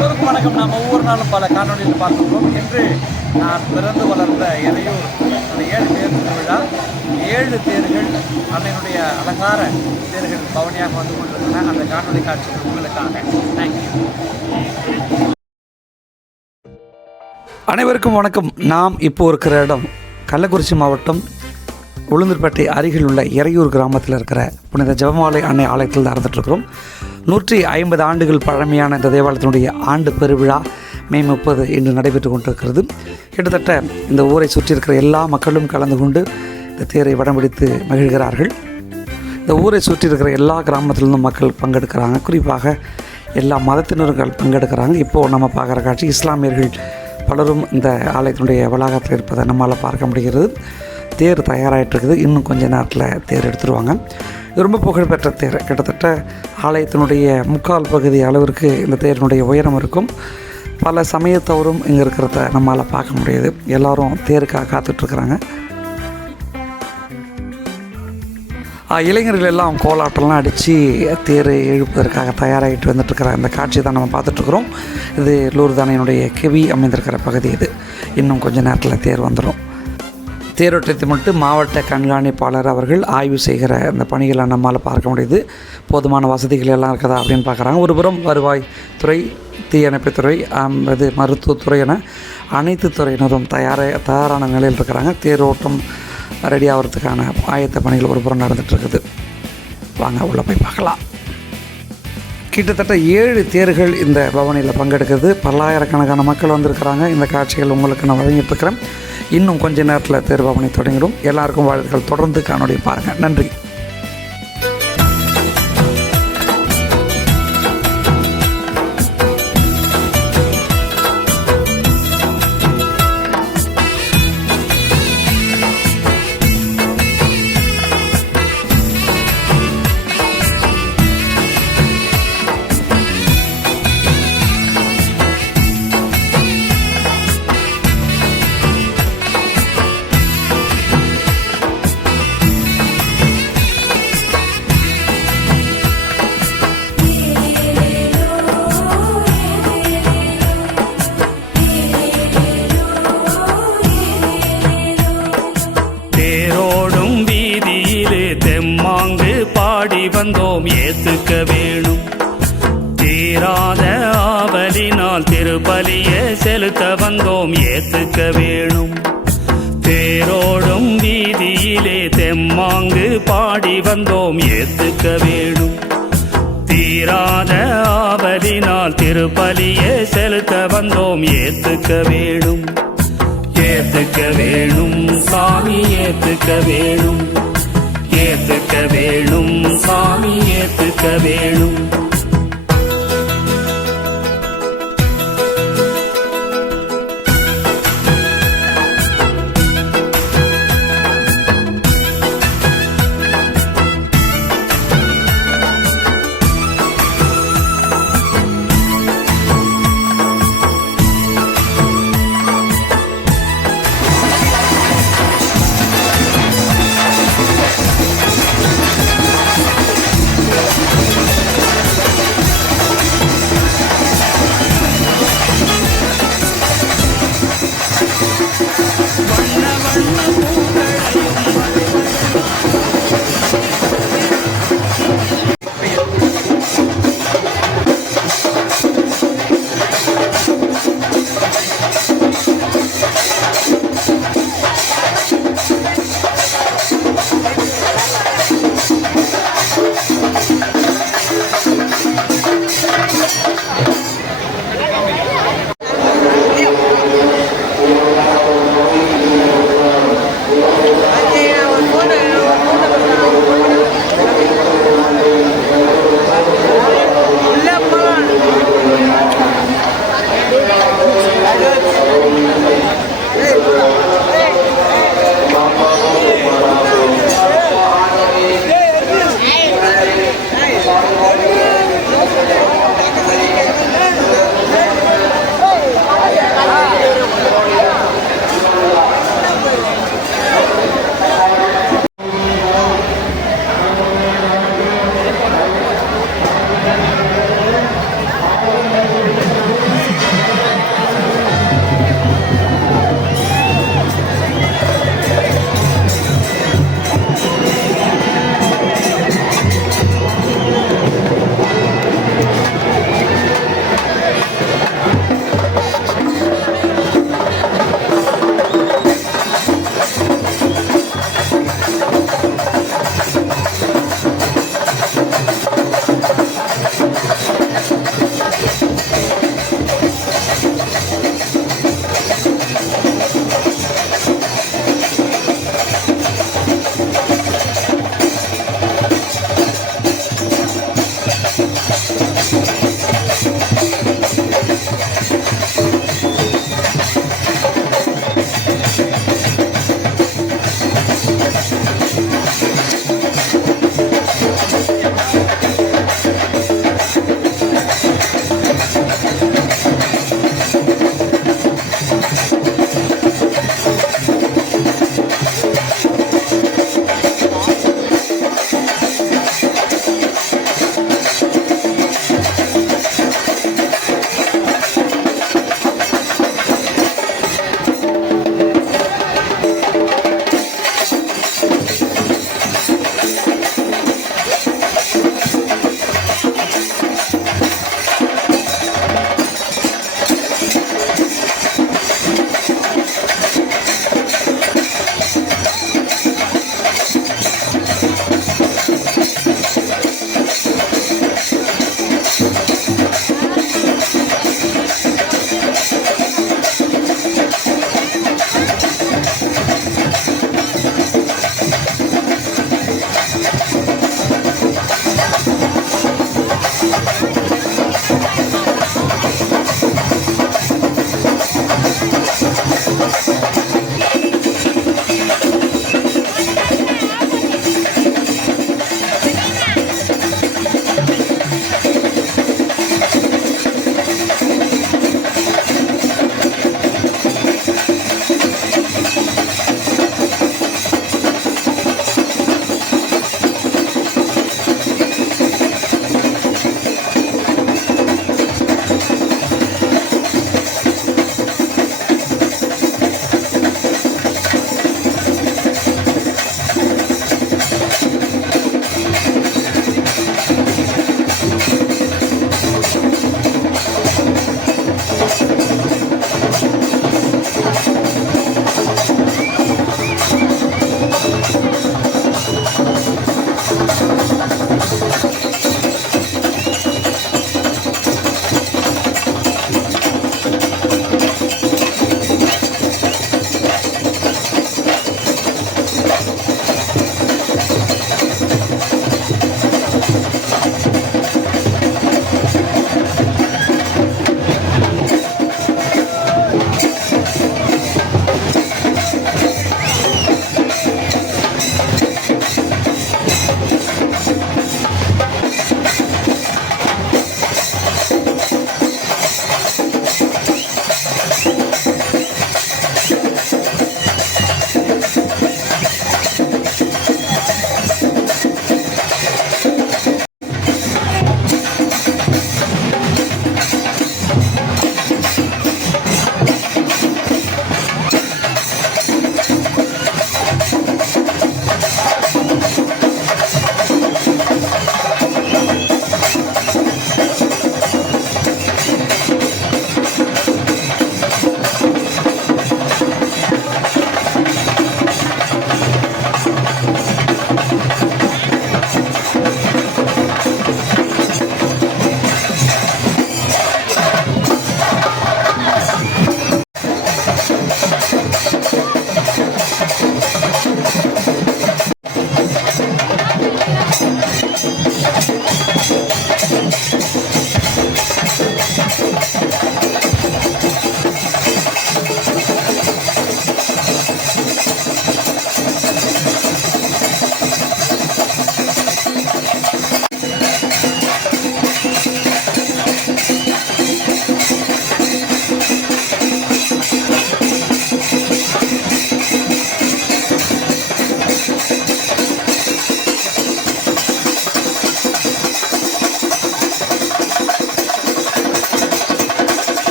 எல்லோருக்கும் வணக்கம். நாம் ஒவ்வொரு நாளும் பல காணொலியில் பார்த்துக்கிறோம். இன்று நான் பிறந்து வளர்ந்த இறையூர் 7 தேர் திருவிழா. 7 தேர்கள் அன்னையினுடைய அலங்கார தேர்கள் பவனியாக வந்து கொண்டிருக்கின்றன. அந்த காணொலி காட்சிகள் உங்களுக்காக. தேங்க்யூ. அனைவருக்கும் வணக்கம். நாம் இப்போ இருக்கிற இடம் கள்ளக்குறிச்சி மாவட்டம் உளுந்தூர்பேட்டை அருகில் உள்ள இறையூர் கிராமத்தில் இருக்கிற புனித ஜெபமாலை அன்னை ஆலயத்தில் தான் இருந்துகிட்ருக்கிறோம். 150 ஆண்டுகள் பழமையான இந்த தேவாலயத்தினுடைய ஆண்டு பெருவிழா மே 30 இன்று நடைபெற்று கொண்டிருக்கிறது. கிட்டத்தட்ட இந்த ஊரை சுற்றி இருக்கிற எல்லா மக்களும் கலந்து கொண்டு இந்த தேரை வடம் பிடித்து மகிழ்கிறார்கள். இந்த ஊரை சுற்றி இருக்கிற எல்லா கிராமத்திலிருந்தும் மக்கள் பங்கெடுக்கிறாங்க. குறிப்பாக எல்லா மதத்தினர்கள் பங்கெடுக்கிறாங்க. இப்போது நம்ம பார்க்குற காட்சி இஸ்லாமியர்கள் பலரும் இந்த ஆலயத்தினுடைய வளாகத்தில் இருப்பதை நம்மளால் பார்க்க முடிகிறது. தேர் தயாராகிட்டுருக்குது. இன்னும் கொஞ்சம் நேரத்தில் தேர் எடுத்துருவாங்க. இது ரொம்ப புகழ்பெற்ற தேர். கிட்டத்தட்ட ஆலயத்தினுடைய 3/4 பகுதி அளவிற்கு இந்த தேரினுடைய உயரம் இருக்கும். பல சமயத்தவரும் இங்கே இருக்கிறத நம்மளால் பார்க்க முடியுது. எல்லோரும் தேருக்காக காத்துட்ருக்குறாங்க. இளைஞர்கள் எல்லாம் கோலாட்டம்லாம் அடித்து தேரை இழுப்பதற்காக தயாராகிட்டு வந்துட்டுருக்கிற இந்த காட்சி தான் நம்ம பார்த்துட்ருக்குறோம். இது லூர்தானையினுடைய கெவி அமைந்திருக்கிற பகுதி. இது இன்னும் கொஞ்சம் நேரத்தில் தேர் வந்துடும். தேரோட்டத்தை மட்டும் மாவட்ட கண்காணிப்பாளர் அவர்கள் ஆய்வு செய்கிற இந்த பணிகளை நம்மால் பார்க்க முடியுது. போதுமான வசதிகள் எல்லாம் இருக்குதா அப்படின்னு பார்க்குறாங்க. ஒருபுறம் வருவாய் துறை, தீயணைப்புத்துறை, மருத்துவத்துறை என அனைத்து துறையினரும் தயாரான நிலையில் இருக்கிறாங்க. தேரோட்டம் ரெடி ஆகிறதுக்கான ஆயத்த பணிகள் ஒருபுறம் நடந்துகிட்ருக்குது. வாங்க உள்ளே போய் பார்க்கலாம். கிட்டத்தட்ட 7 தேர்கள் இந்த பவனியில் பங்கெடுக்குது. பல்லாயிரக்கணக்கான மக்கள் வந்திருக்கிறாங்க. இந்த காட்சிகள் உங்களுக்கு நான் வழங்கிட்டுருக்கிறேன். இன்னும் கொஞ்ச நேரத்தில் தேர் பவனி தொடங்கிடும். எல்லாருக்கும் வாழ்த்துக்கள். தொடர்ந்து காணொளி பாருங்கள். நன்றி. பாடி வந்தோம் ஏத்துக்க வேணும். தீராத ஆவலினால் திருப்பலிய செலுத்த வந்தோம் ஏத்துக்க வேணும். தேரோடும் வீதியிலே தெம்மாங்கு பாடி வந்தோம் ஏத்துக்க வேணும். தீராத ஆவலினால் திருப்பலிய செலுத்த வந்தோம் ஏத்துக்க வேணும். ஏத்துக்க வேணும் சாமி ஏத்துக்க வேணும். ஏத்துக்க வேணும் சாமி ஏத்துக்க வேணும்.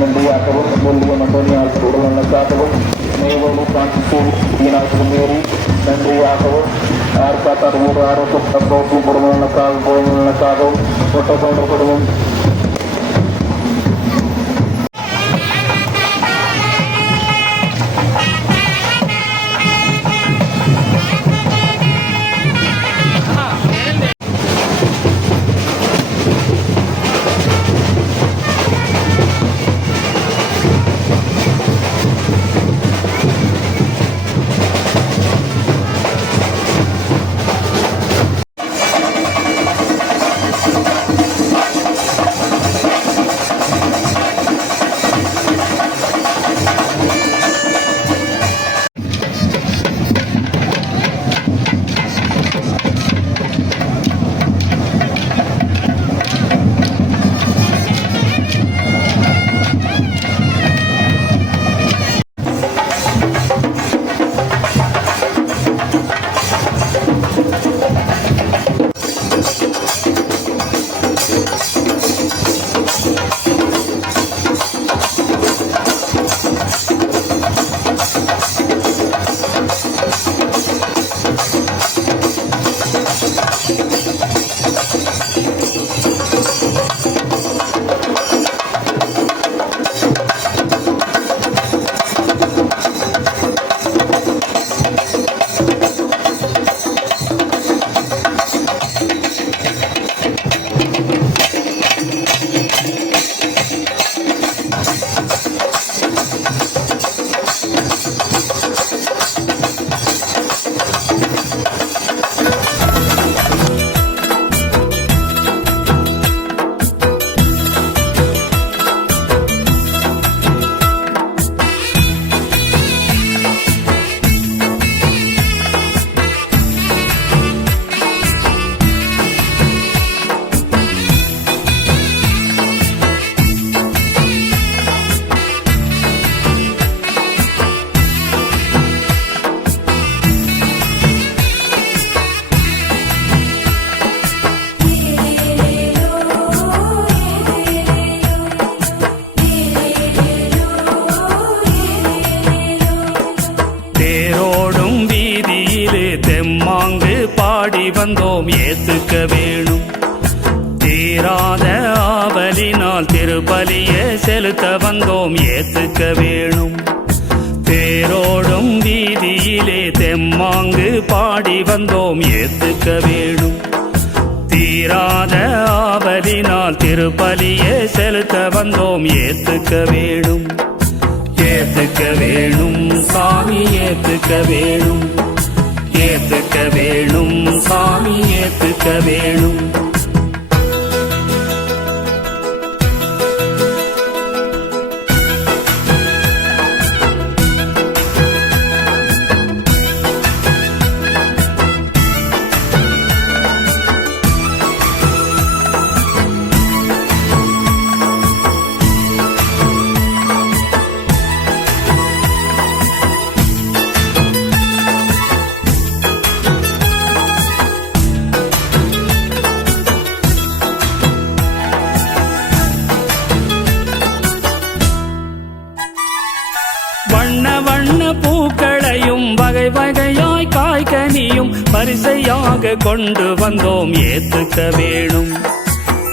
நன்றியாகவும் முள்ளியம் அந்தோனியால் உடலுக்காகவும் மேவோடு பிரான்சிஸில் ஈனாசுமேரி நன்றியாகவும் ஆர்காத்தார் ஊர் ஆரோக்கிய போக்கு உடலுக்காகவும் போய்நலனுக்காகவும் ஒட்டக்கொண்ட குடும்பம் வந்தோம் ஏத்துக்க வேணும். தீராத ஆவலினால் திருப்பலியே செலுத்த வந்தோம் ஏத்துக்க வேணும். தேரோடும் வீதியிலே தெம்மாங்கு பாடி வந்தோம் ஏத்துக்க வேணும். தீராத ஆவலினால் திருப்பலியே செலுத்த வந்தோம் ஏத்துக்க வேணும். ஏத்துக்க வேணும் சாமி ஏத்துக்க வேணும். ஏத்துக்க வேணும் சாமி ஏத்துக்க வேணும். வண்ண வண்ண பூக்களையும் வகை வகையாய் காய்கனியும் பரிசையாக கொண்டு வந்தோம் ஏத்துக்க வேணும்.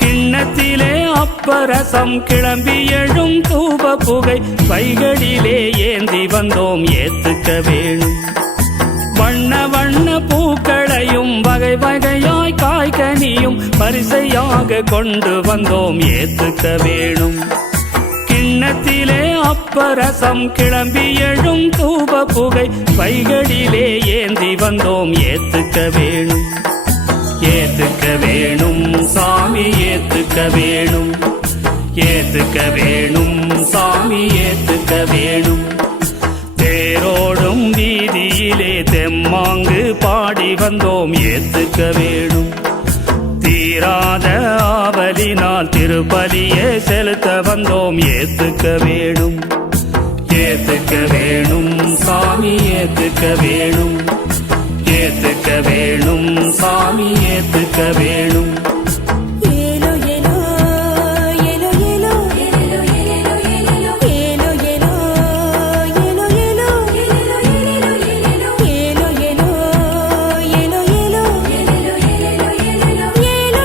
கிண்ணத்திலே அப்பரசம் கிளம்பி எழும் தூப புகை வைகளிலே ஏந்தி வந்தோம் ஏத்துக்க வேணும். வண்ண வண்ண பூக்களையும் வகை வகையாய் காய்கனியும் பரிசையாக கொண்டு வந்தோம் ஏத்துக்க வேணும். கிண்ணத்திலே அப்பரசம் கிளம்பி எழும் தூப புகை வைகளிலே ஏந்தி வந்தோம் ஏத்துக்க வேணும். ஏத்துக்க வேணும் சாமி ஏத்துக்க வேணும். ஏத்துக்க வேணும் சாமி ஏத்துக்க வேணும். தேரோடும் வீதியிலே தெம்மாங்கு பாடி வந்தோம் ஏத்துக்க வேணும். தீராத ஆவலினால் திருப்பலியே செலுத்த வந்தோம் ஏத்துக்க வேணும். ஏத்துக்க வேணும் சாமி ஏத்துக்க வேணும், ஏத்துக்க வேணும் சாமி ஏத்துக்க வேணும். ஏலோ ஏலோ ஏலோ ஏலோ ஏலோ ஏலோ ஏலோ ஏலோ ஏலோ ஏலோ ஏலோ ஏலோ ஏலோ ஏலோ ஏலோ ஏலோ ஏலோ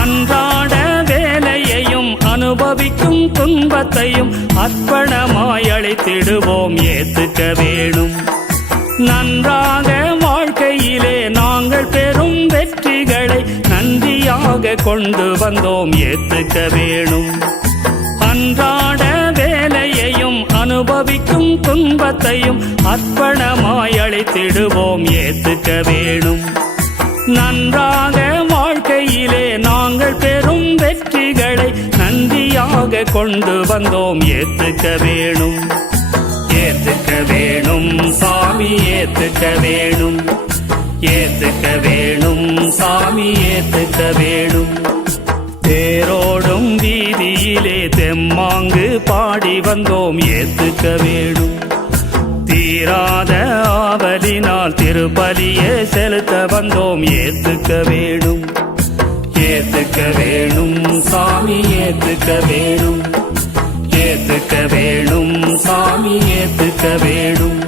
அன்றாட வேலையையும் அனுபவிக்கும் துன்பத்தையும் அர்ப்பணமாய் அளித்திடுவோம் ஏத்துக்க வேணும். நன்றாக வாழ்க்கையிலே நாங்கள் பெறும் வெற்றிகளை நன்றியாக கொண்டு வந்தோம் ஏத்துக்க வேணும். அன்றாட வேலையையும் அனுபவிக்கும் துன்பத்தையும் அர்ப்பணமாய் அளித்திடுவோம் ஏத்துக்க வேணும். நன்றாக வாழ்க்கையிலே நாங்கள் பெறும் வெற்றிகளை நன்றியாக கொண்டு வந்தோம் ஏத்துக்க வேணும். ஏத்துக்க வேணும் சாமி ஏத்துக்க வேணும், ஏத்துக்க வேணும் சாமி ஏத்துக்க வேணும். தேரோடும் வீதியிலே தெம்மாங்கு பாடி வந்தோம் ஏத்துக்க வேணும். தீராத ஆவலினால் திருப்பலியே செலுத்த வந்தோம் ஏத்துக்க வேணும். ஏத்துக்க வேணும் சாமி ஏத்துக்க வேணும், ஏத்துக்க வேணும் சாமி ஏத்துக்க வேணும்.